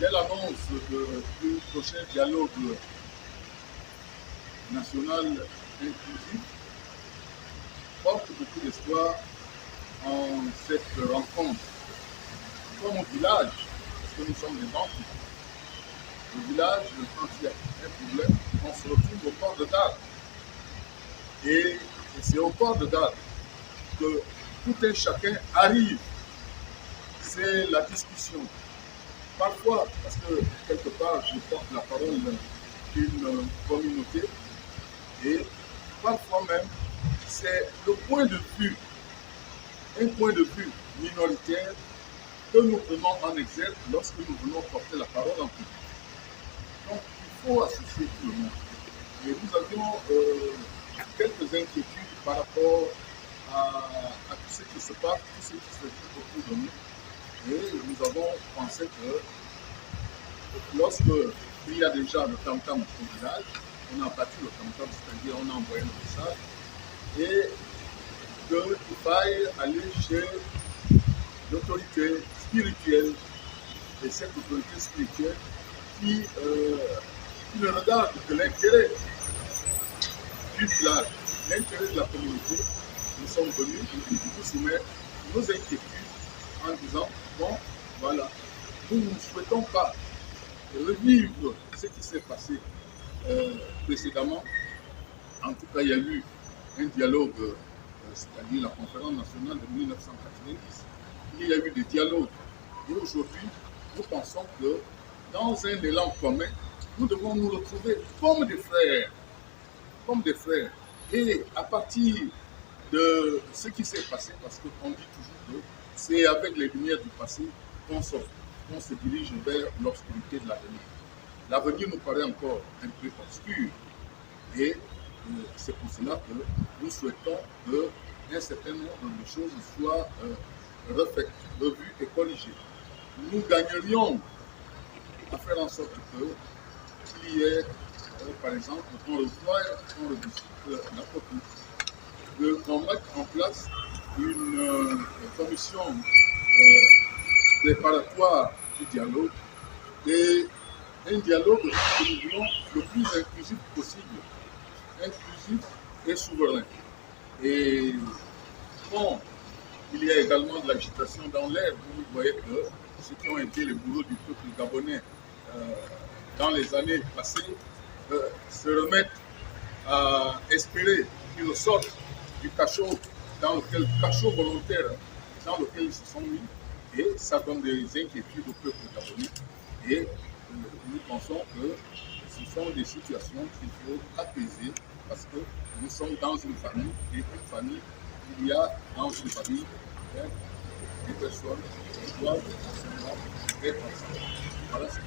dès l'annonce du prochain dialogue national inclusif, porte beaucoup d'espoir en cette rencontre. Comme au village, parce que nous sommes des enfants, au village, quand il y a un problème, on se retrouve au port de Dal. Et c'est au port de Dal que tout un chacun arrive. C'est la discussion. Parfois, parce que quelque part, je porte la parole d'une communauté, et parfois même, c'est le point de vue, un point de vue minoritaire que nous prenons en exergue lorsque nous venons porter la parole en public. Donc, il faut associer tout le monde. Et nous avions quelques inquiétudes par rapport à tout ce qui se passe, tout ce qui se fait autour de nous. Et nous avons pensé que lorsque il y a déjà le tam-tam au village, on a battu le tam-tam, c'est-à-dire on a envoyé le message, et qu'il faille aller chez l'autorité spirituelle, et cette autorité spirituelle qui ne regarde que l'intérêt du village, l'intérêt de la communauté. Nous sommes venus vous soumettre nos inquiétudes en disant, bon, voilà, nous ne souhaitons pas revivre ce qui s'est passé précédemment. En tout cas, il y a eu un dialogue, c'est-à-dire la conférence nationale de 1990. Il y a eu des dialogues. Et aujourd'hui, nous pensons que dans un élan commun, nous devons nous retrouver comme des frères. Comme des frères. Et à partir de ce qui s'est passé, parce qu'on dit toujours que c'est avec les lumières du passé qu'on se dirige vers l'obscurité de l'avenir. L'avenir nous paraît encore un peu obscur. Et c'est pour cela que nous souhaitons qu'un certain nombre de choses soient refaites, revues et corrigées. Nous gagnerions à faire en sorte qu'il y ait, par exemple, qu'on revoie, qu'on rediscute la copie, qu'on mette en place une commission préparatoire du dialogue et un dialogue que nous voulons le plus inclusif possible, inclusif et souverain. Et bon, il y a également de l'agitation dans l'air. Vous voyez que ceux qui ont été les bourreaux du peuple gabonais dans les années passées se remettent à espérer qu'ils sortent du cachot, cachot volontaire dans lequel ils se sont mis, et ça donne des inquiétudes au peuple gabonais. Et nous pensons que ce sont des situations qu'il faut apaiser parce que nous sommes dans une famille, et une famille, il y a dans une famille des personnes qui doivent être ensemble. Voilà ce que